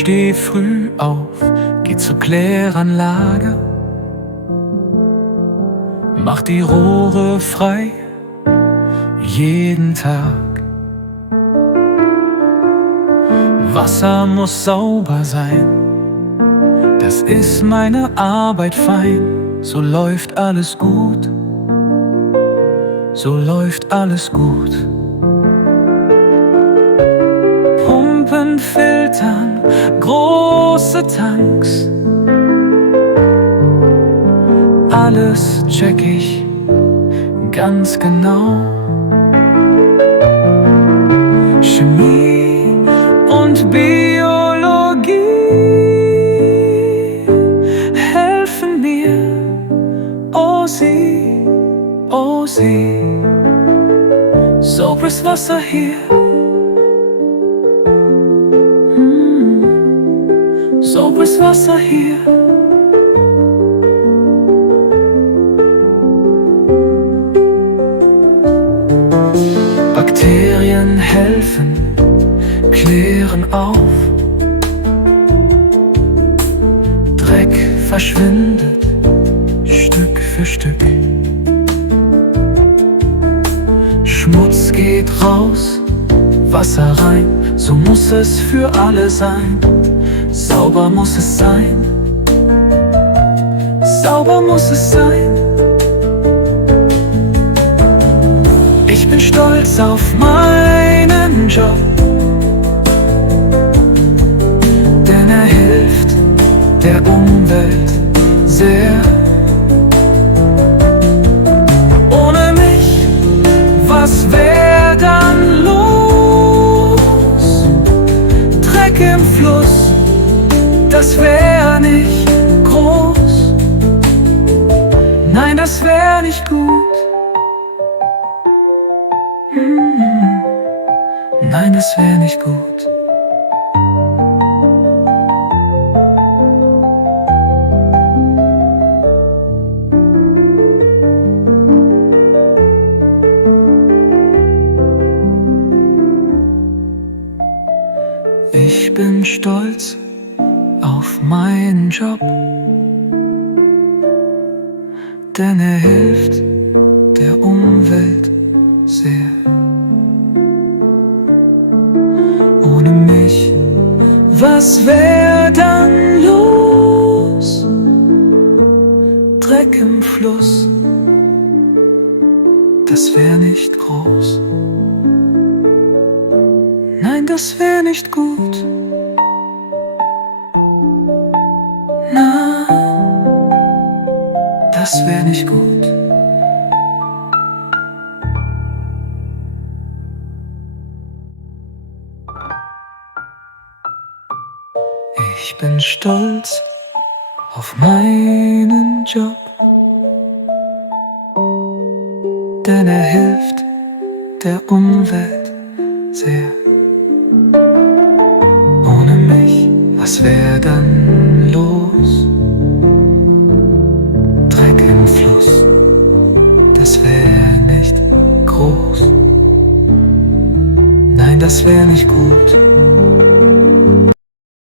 steh früh auf, geh zur Kläranlage, mach die Rohre frei, jeden Tag. Wasser muss sauber sein, das ist meine Arbeit fein. So läuft alles gut, so läuft alles gut. Pumpen, filtern, große Tanks, alles check ich ganz genau. Chemie und Biologie helfen mir, oh sie, oh sie. Sauberes Wasser hier, sauberes Wasser hier. Bakterien helfen, klären auf, Dreck verschwindet Stück für Stück. Schmutz geht raus, Wasser rein, so muss es für alle sein. Sauber muss es sein, sauber muss es sein. Ich bin stolz auf meinen Job, denn er hilft der Umwelt sehr. Ohne mich, was wär dann los? Dreck im Fluss, das wär nicht groß. Nein, das wär nicht gut. Nein, das wär nicht gut. Ich bin stolz auf meinen Job, denn er hilft der Umwelt sehr. Ohne mich, was wär dann los? Dreck im Fluss, das wär nicht groß. Nein, das wär nicht gut. Na, das wär nicht gut. Ich bin stolz auf meinen Job, denn er hilft der Umwelt sehr. Ohne mich, was wär dann los? Dreck im Fluss, das wär nicht groß. Nein, das wär nicht gut.